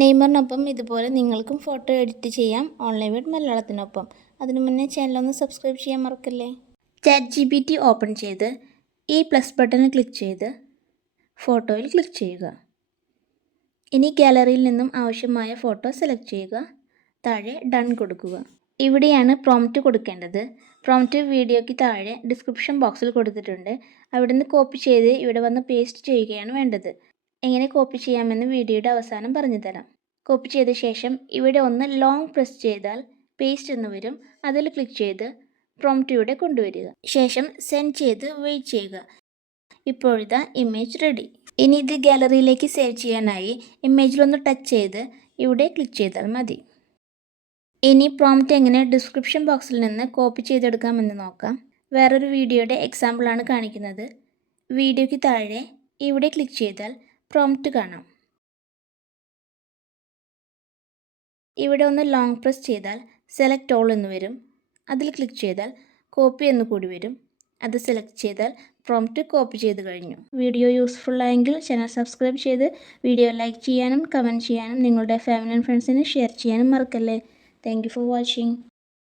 നെയ്മറിനൊപ്പം ഇതുപോലെ നിങ്ങൾക്കും photo edit ചെയ്യാം ഓൺലൈൻ വീട് മലയാളത്തിനൊപ്പം. അതിനു മുന്നേ ചാനലൊന്ന് സബ്സ്ക്രൈബ് ചെയ്യാൻ മറക്കല്ലേ. ChatGPT ഓപ്പൺ ചെയ്ത് ഈ പ്ലസ് ബട്ടണിൽ ക്ലിക്ക് ചെയ്ത് ഫോട്ടോയിൽ ക്ലിക്ക് ചെയ്യുക. ഇനി ഗാലറിയിൽ നിന്നും ആവശ്യമായ ഫോട്ടോ സെലക്ട് ചെയ്യുക. താഴെ ഡൺ കൊടുക്കുക. ഇവിടെയാണ് പ്രോംപ്റ്റ് കൊടുക്കേണ്ടത്. പ്രോംപ്റ്റ് വീഡിയോയ്ക്ക് താഴെ ഡിസ്ക്രിപ്ഷൻ ബോക്സിൽ കൊടുത്തിട്ടുണ്ട്. അവിടുന്ന് കോപ്പി ചെയ്ത് ഇവിടെ വന്ന് പേസ്റ്റ് ചെയ്യുകയാണ് വേണ്ടത്. എങ്ങനെ കോപ്പി ചെയ്യാമെന്ന് വീഡിയോയുടെ അവസാനം പറഞ്ഞു തരാം. കോപ്പി ചെയ്ത ശേഷം ഇവിടെ ഒന്ന് ലോങ് പ്രസ് ചെയ്താൽ പേസ്റ്റ് എന്ന് വരും. അതിൽ ക്ലിക്ക് ചെയ്ത് പ്രോംപ്റ്റ് ഇവിടെ കൊണ്ടുവരിക. ശേഷം സെൻഡ് ചെയ്ത് വെയിറ്റ് ചെയ്യുക. ഇപ്പോഴിതാ ഇമേജ് റെഡി. ഇനി ഇത് ഗാലറിയിലേക്ക് സേവ് ചെയ്യാനായി ഇമേജിലൊന്ന് ടച്ച് ചെയ്ത് ഇവിടെ ക്ലിക്ക് ചെയ്താൽ മതി. ഇനി പ്രോംപ്റ്റ് എങ്ങനെ ഡിസ്ക്രിപ്ഷൻ ബോക്സിൽ നിന്ന് കോപ്പി ചെയ്തെടുക്കാമെന്ന് നോക്കാം. വേറൊരു വീഡിയോയുടെ എക്സാമ്പിളാണ് കാണിക്കുന്നത്. വീഡിയോയ്ക്ക് താഴെ ഇവിടെ ക്ലിക്ക് ചെയ്താൽ പ്രോംപ്റ്റ് കാണാം. ഇവിടെ ഒന്ന് ലോങ് പ്രസ് ചെയ്താൽ സെലക്ട് ഓൾ എന്ന് വരും. അതിൽ ക്ലിക്ക് ചെയ്താൽ കോപ്പി എന്ന് കൂടി വരും. അത് സെലക്ട് ചെയ്താൽ പ്രോംപ്റ്റ് കോപ്പി ചെയ്ത് കഴിഞ്ഞു. വീഡിയോ യൂസ്ഫുൾ ആയെങ്കിൽ ചാനൽ സബ്സ്ക്രൈബ് ചെയ്ത് വീഡിയോ ലൈക്ക് ചെയ്യാനും കമൻറ്റ് ചെയ്യാനും നിങ്ങളുടെ ഫാമിലി ആൻഡ് ഫ്രണ്ട്സിന് ഷെയർ ചെയ്യാനും മറക്കല്ലേ. Thank you for watching.